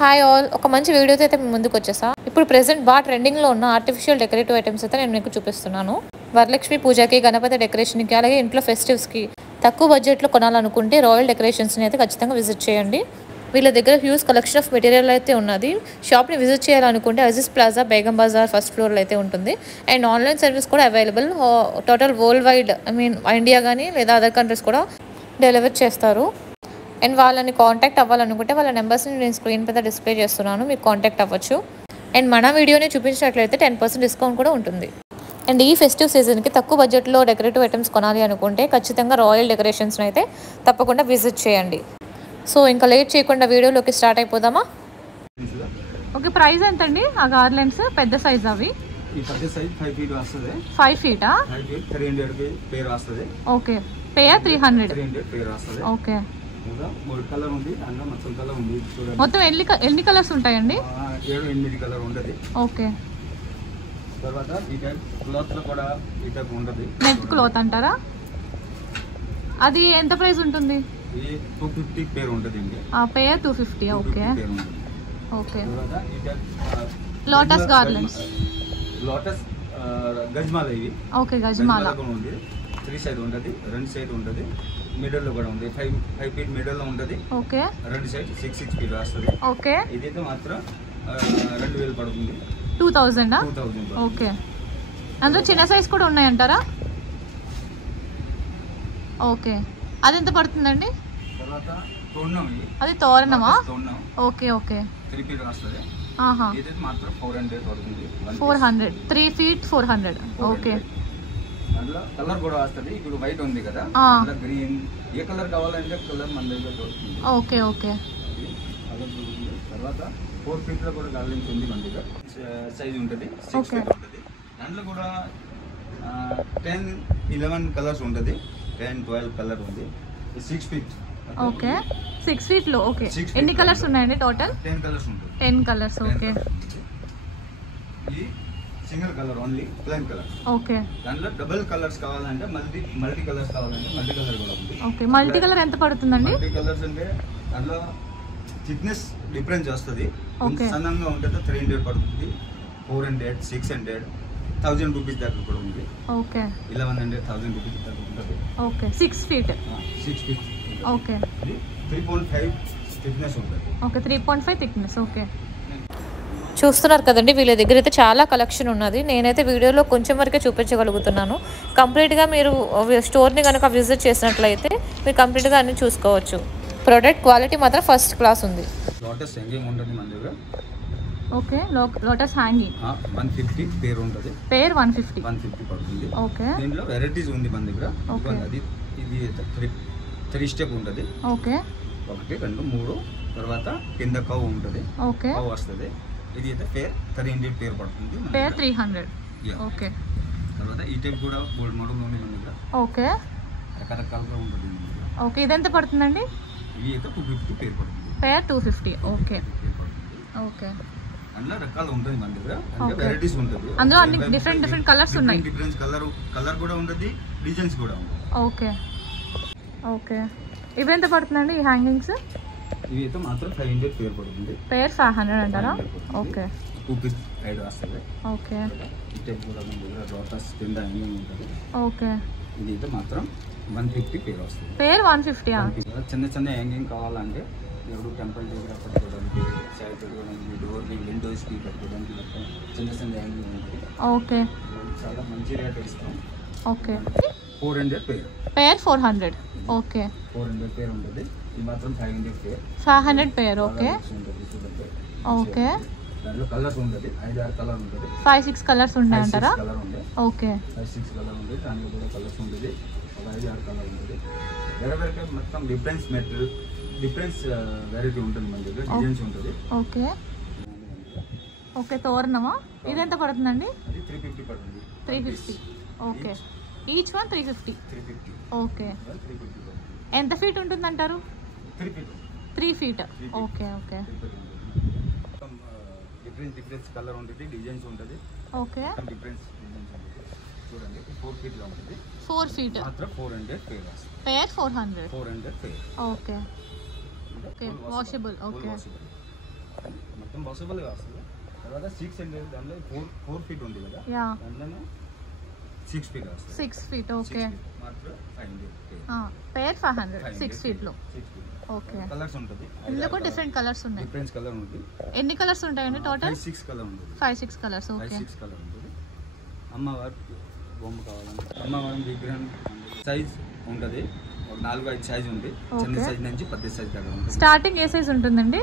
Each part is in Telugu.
హాయ్ ఆల్, ఒక మంచి వీడియోతో అయితే ముందుకు వచ్చేసా. ఇప్పుడు ప్రెసెంట్ బాగా ట్రెండింగ్లో ఉన్న ఆర్టిఫిషియల్ డెకరేటివ్ ఐటమ్స్ అయితే నేను మీకు చూపిస్తున్నాను. వరలక్ష్మి పూజకి, గణపతి డెకరేషన్కి, అలాగే ఇంట్లో ఫెస్టివ్స్కి తక్కువ బడ్జెట్లో కొనాలనుకుంటే రాయల్ డెకరేషన్స్ని అయితే ఖచ్చితంగా విజిట్ చేయండి. వీళ్ళ దగ్గర హ్యూజ్ కలెక్షన్ ఆఫ్ మెటీరియల్ అయితే ఉన్నది. షాప్ని విజిట్ చేయాలనుకుంటే అజీజ్ ప్లాజా, బేగం బజార్ ఫస్ట్ ఫ్లోర్లో అయితే ఉంటుంది. అండ్ ఆన్లైన్ సర్వీస్ కూడా available. Total world wide, India కానీ లేదా అదర్ కంట్రీస్ కూడా డెలివర్ చేస్తారు. అండ్ వాళ్ళని కాంటాక్ట్ అవ్వాలనుకుంటే వాళ్ళ నెంబర్స్ని నేను స్క్రీన్ మీద డిస్ప్లే చేస్తున్నాను, మీకు కాంటాక్ట్ అవ్వచ్చు. అండ్ మన వీడియోని చూపించినట్లయితే 10% డిస్కౌంట్ కూడా ఉంటుంది. అండ్ ఈ ఫెస్టివ్ సీజన్కి తక్కువ బడ్జెట్లో డెకరేటివ్ ఐటమ్స్ కొనాలి అనుకుంటే ఖచ్చితంగా రాయల్ డెకరేషన్స్ని అయితే తప్పకుండా విజిట్ చేయండి. సో ఇంకా లేట్ చేయకుండా వీడియోలోకి స్టార్ట్ అయిపోదామా? ఓకే, ప్రైస్ ఎంత అండి? ఆ గార్లెండ్స్ పెద్ద సైజ్ అవి? ఈ పెద్ద సైజ్ 5 ఫీట్ వస్తుంది. 5 ఫీటా? 5 ఫీట్ 300 పేర్ వస్తుంది. ఓకే, పేర్ 300 పేర్ వస్తుంది. ఓకే, మూడు కలర్ ఉంది, అందులో మొత్తం కలర్ ఉంది. చూడండి, మొత్తం ఎన్ని కలర్స్ ఉంటాయండి? 7-8 కలర్ ఉంటుంది. ఓకే, తర్వాత ఈ టైప్ క్లాత్ లో కూడా ఈ టైప్ ఉంటుంది. నెట్ క్లాత్ అంటారా? అది ఎంత ప్రైస్ ఉంటుంది? ఇది 250 పేర్ ఉంటుంది. పేర్ 250. Okay okay. తర్వాత ఈ టైప్ లోటస్ గార్లెండ్స్, లోటస్ గజ్మాల ఇవి. ఓకే, గజ్మాల ఉంది. 3 సైడ్ ఉంటుంది, 2 సైడ్ ఉంటుంది, మిడిల్ లో కూడా ఉంది. 5 ఫీట్ మిడిల్ లో ఉంటుంది. ఓకే, 2 సైడ్ 6 ఫీట్ వస్తుంది. ఓకే, ఇదైతే మాత్రం 2000 పడుతుంది. 2000. 2000. ఓకే, అందులో చిన్న సైజ్ కూడా ఉన్నాయంటారా? ఓకే, అది ఎంత పడుతుందండి? తర్వాత తోరణం, అది తోరణమా? తోరణం. ఓకే ఓకే, 3 ఫీట్ వస్తుంది. ఆహా, ఇదైతే మాత్రం 400 పడుతుంది. 400. 3 ఫీట్ 400. ఓకే, అందులో కలర్ కూడా వస్తుంది. ఇప్పుడు వైట్ ఉంది కదా, గ్రీన్, ఏ కలర్ కావాలంటే కలర్ మన దగ్గర దొరుకుతుంది. Okay okay. తర్వాత 4 ఫీట్ లో కూడా గార్లెన్స్ ఉంది మన దగ్గర. సైజ్ ఉంటుంది, 6 ఫీట్ ఉంటుంది. దాంట్లో కూడా 10-11 కలర్స్ ఉంటుంది. 10-12 కలర్ ఉంది. 6 ఫీట్. ఓకే, 6 ఫీట్ లో. ఓకే, ఎన్ని కలర్స్ ఉన్నాయండి టోటల్? 10 కలర్స్ ఉంటుంది. 10 కలర్స్. ఓకే, ఇది single colour, only plain colour. Okay, దాంట్లో డబుల్ కలర్స్ కావాలంటే మల్టీ కలర్స్ కావాలంటే మల్టీ కలర్ కూడా ఉంది. ఓకే, మల్టీ కలర్ ఎంత పడుతుందండి? మల్టీ కలర్స్ అంటే దాంట్లో థిక్నెస్ డిఫరెన్స్ వస్తుంది. సన్నంగా ఉంటుంది 300 పడుతుంది, 400, 600, 1000 రూపీస్ దాకా కూడా ఉంది. ఓకే, 1100, 1000 రూపీస్ దాకా ఉంటుంది. Okay, 6 feet. 6 feet. Okay, 3.5 thickness ఉంటుంది. Okay, 3.5 thickness. ఓకే, చూస్తున్నారు కదండి, వీళ్ళ దగ్గర అయితే చాలా కలెక్షన్ ఉన్నది. నేనైతే వీడియోలో కొంచెం వరకే చూపించగలుగుతున్నాను. కంప్లీట్గా మీరు స్టోర్ని కనుక విజిట్ చేసినట్లయితే మీరు కంప్లీట్గా అన్ని చూసుకోవచ్చు. ప్రోడక్ట్ క్వాలిటీ మాత్రం ఫస్ట్ క్లాస్ ఉంది. లోటస్ హ్యాంగింగ్ ఉంటుంది మన దగ్గర. ఓకే, లోటస్ హ్యాంగింగ్ 150 పేర్ ఉంటుంది. పేర్ 150 పడుతుంది. ఓకే, దీంట్లో వెరైటీస్ ఉంది మన దగ్గర. అది ఇది 3 స్టెప్ ఉంటుంది. ఓకే, 1, 2, 3. తర్వాత కింద కవ్ ఉంటుంది. ఓకే, కవ్ వస్తుంది. ఇది అయితే పేర్ 300 పేర్ పడుతుంది. పేర్ 300. ఓకే, తర్వాత ఈ టైప్ కూడా గోల్డ్ మోడల్ ఉంది మన దగ్గర. ఓకే, రకరకాలుగా ఉంటుంది. ఓకే, ఇది ఎంత పడుతుందండి? ఇవి అయితే 250 పేర్ పడుతుంది. పేర్ 250. ఓకే ఓకే, అందులో రకాలు ఉంటుంది మన దగ్గర. అంటే వెరైటీస్ ఉంటుంది. అందులో అన్ని డిఫరెంట్ కలర్స్ ఉన్నాయి. డిఫరెంట్ కలర్ కూడా ఉంటుంది, డిజైన్స్ కూడా ఉంటుంది. ఓకే ఓకే, ఇవి ఎంత పడుతుందండి ఈ హ్యాంగింగ్స్? ఇవి అయితే మాత్రం 500 పేర్ పడుతుంది. పేర్ 500 అంటారా? ఓకే, 2 ఫీట్ హైట్ వస్తుంది. ఓకే, ఈ టైప్ కూడా మన దగ్గర లోటస్ కింద హ్యాంగింగ్ ఉంటుంది. ఓకే, ఇది అయితే మాత్రం 150 పేర్ వస్తుంది. పేర్ 150. చిన్న హ్యాంగింగ్ కావాలంటే ఎవరు టెంపుల్ దగ్గర పట్టుకోవడానికి, సైడ్ పెట్టుకోవడానికి, డోర్కి, విండోస్కి పెట్టుకోవడానికి చిన్న హ్యాంగింగ్ ఉంటుంది. ఓకే, చాలా మంచి రేట్ ఇస్తాం. ఓకే, 400 పేర్ 400. ఓకే, 400 పేర్ ఉంటుంది. ఇది మాత్రం 500 పేర్. 500 పేర్. ఓకే ఓకే, దాంట్లో కలర్స్ ఉంటుంది. 5-6 కలర్ ఉంటుంది. 5-6 కలర్స్ ఉంటాయంటారా? కలర్ ఉంది. ఓకే, 5-6 కలర్ ఉంది. దాంట్లో కూడా కలర్స్ ఉంటుంది. 5-6 కలర్ ఉంటుంది. వేరే మొత్తం డిఫరెన్స్ మెటీరియల్, డిఫరెన్స్ వెరైటీ ఉంటుంది మన దగ్గర. డిజైన్స్ ఉంటుంది. ఓకే ఓకే, తోరణమా? ఇది ఎంత పడుతుందండి? అది 350 పడుతుంది. 350. Okay, each one 350. ఓకే, 350. ఎంత ఫీట్ ఉంటుందంటారు? 3 feet. Okay okay, difference colour ఉంటుంది, డిజైన్స్ ఉంటుంది. ఓకే, డిఫరెన్స్ డిజైన్స్ ఉంటుంది. చూడండి, 4 ఫీట్ లో ఉంటుంది. 4 ఫీట్ మాత్రం 400 పేర్ వస్తుంది. Pair 400. 400 pair. Okay okay, washable. Okay, మొత్తం పాసిబుల్గా వస్తుంది. తర్వాత 600 దాంట్లో 4 ఫీట్ ఉంది కదా, దాంట్లో 6 ఫీట్ వస్తుంది. 6 ఫీట్ ఓకే. మాత్రం 500 పేర్ 500 6 ఫీట్లో. ఓకే. కలర్స్ ఉంటుంది, ఇందులో కూడా డిఫరెంట్ కలర్స్ ఉన్నాయి. డిఫరెంట్ కలర్ ఉంటుంది. ఎన్ని కలర్స్ ఉంటాయండి టోటల్? 6 కలర్ ఉంటుంది. 5-6 కలర్స్ ఓకే. 6 కలర్ ఉంటుంది. అమ్మవారి బొమ్మ కావాలంటే అమ్మవారి విగ్రహం సైజ్ ఉంటుంది, ఒక 4-5 సైజ్ ఉంది. చిన్న సైజ్ నుంచి పెద్ద సైజ్ దాకా ఉంటుంది. స్టార్టింగ్ ఏ సైజ్ ఉంటుందండి?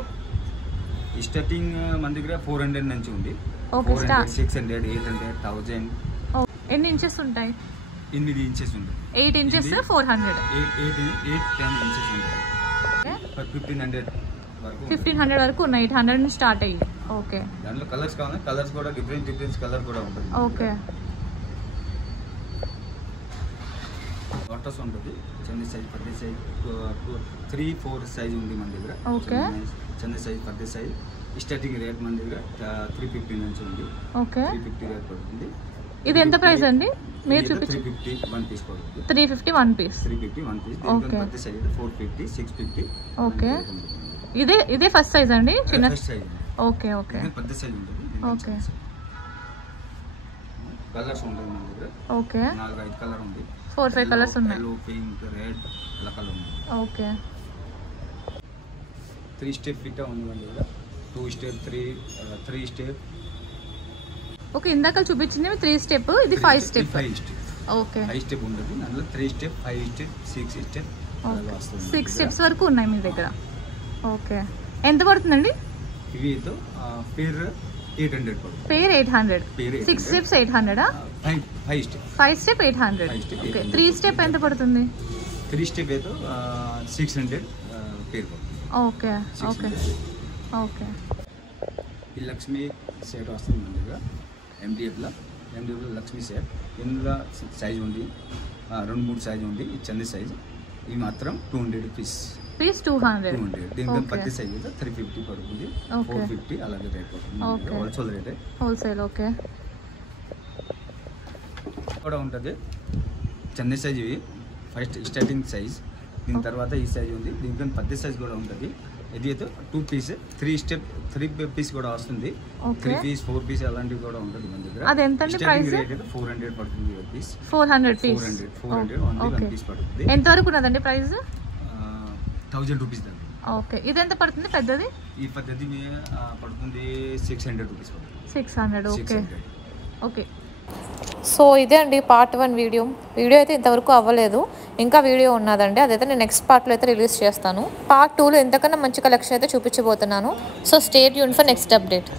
స్టార్టింగ్ మన దగ్గర 400 నుంచి ఉంది. ఓకే. 600, 800, 1000. ఎన్ని ఇంచెస్ ఉంటాయి? 8 ఇంచెస్ ఉంటుంది. 8 ఇంచెస్ 400. 8-10 ఇంచెస్ ఉంటుంది. 1500 వరకు 1500 వరకు ఉన్నాయి. 800 నుంచి స్టార్ట్ అయ్యి. ఓకే. దాంట్లో కలర్స్ కావాలి, కలర్స్ కూడా డిఫరెంట్ కలర్ కూడా ఉంటుంది. ఓకే. వాటర్స్ ఉంటుంది, చిన్న సైజ్ పెద్ద సైజ్ 3-4 సైజ్ ఉంది మన దగ్గర. ఓకే. చిన్న సైజ్ పెద్ద సైజ్. స్టార్టింగ్ రేట్ మన దగ్గర 350 నుంచి ఉంది. ఓకే. 350 రేట్ పడుతుంది. ఇది ఎంత ప్రైస్ అండి మీరు చూపించి? 350 1 పీస్ పడుతుంది. 350 1 పీస్. 350 1 పీస్. ఓకే. పెద్ద సైజ్ 450, 650. ఓకే. ఇదే ఫస్ట్ సైజ్ అండి? చిన్న సైజ్. ఓకే. ఓకే. పెద్ద సైజ్ ఉంటుంది. ఓకే. కలర్స్ ఉంటుంది మన దగ్గర. ఓకే. 4-5 కలర్ ఉంది. 4-5 కలర్స్ ఉన్నాయి. యెల్లో, పింక్, రెడ్ అలా కలర్ ఉంది. ఓకే. 3 స్టెప్ ఫిట్ ఉంది మన దగ్గర. 2 స్టెప్, 3 స్టెప్. ఓకే. ఇందాక చూపించింది 3 స్టెప్, ఇది 5 స్టెప్. 5 స్టెప్. ఓకే. 5 స్టెప్ ఉంటుంది. అందులో 3 స్టెప్, 5 స్టెప్, 6 స్టెప్ అలా వస్తుంది. 6 స్టెప్స్ వరకు ఉన్నాయి మీ దగ్గర. ఓకే. ఎంత పడుతుందండి ఇవి? పేర్ 800 పడుతుంది. పేర్ 800. 6 steps 800. 5 step. 5 step 800. Okay. 3 step ఎంత పడుతుంది? 3 స్టెప్ అయితే 600 పేర్ పడుతుంది. ఓకే. ఓకే. ఓకే. ఈ లక్ష్మీ సెట్ వస్తుంది మన దగ్గర. ఎండిఎఫ్లో లక్ష్మీ సెట్. ఇందులో సైజ్ ఉంది, 2-3 సైజ్ ఉంది. ఈ చిన్న సైజ్ ఇవి మాత్రం 200 పీస్. 200. దీనికి పెద్ద సైజ్ అయితే 350 పడుతుంది. 450 అలాగే రేట్ పడుతుంది. Wholesale rate. హోల్సేల్. ఓకే. కూడా ఉంటుంది. చిన్న సైజ్ ఇవి ఫస్ట్ స్టార్టింగ్ సైజ్. దీని తర్వాత ఈ సైజ్ ఉంది. దీనికన్నా పెద్ద సైజ్ కూడా ఉంటుంది. ఇది అయితే 2 పీస్, 3 పీస్ కూడా వస్తుంది. 3 పీస్, 4 పీస్ అలాంటివి కూడా ఉంటుంది మన దగ్గర. అది ఎంత అండి ప్రైస్? 400 పడుతుంది పీస్. 400 పీస్. 400 ఓన్లీ 1 పీస్ పడుతుంది. ఎంత వరకు ఉన్నదండి ప్రైస్? 1000 రూపీస్ దాకా. ఓకే. ఇది ఎంత పడుతుంది పెద్దది? ఈ పద్ధతి పడుతుంది 600 రూపీస్ పడుతుంది. 600. ఓకే. ఓకే. సో ఇదే అండి పార్ట్ 1 వీడియో అయితే ఇంతవరకు అవ్వలేదు. ఇంకా వీడియో ఉన్నదండి, అదైతే నేను నెక్స్ట్ పార్ట్లో అయితే రిలీజ్ చేస్తాను. పార్ట్ 2లో ఎంతకన్నా మంచి కలెక్షన్ అయితే చూపించబోతున్నాను. So stay tune for next update.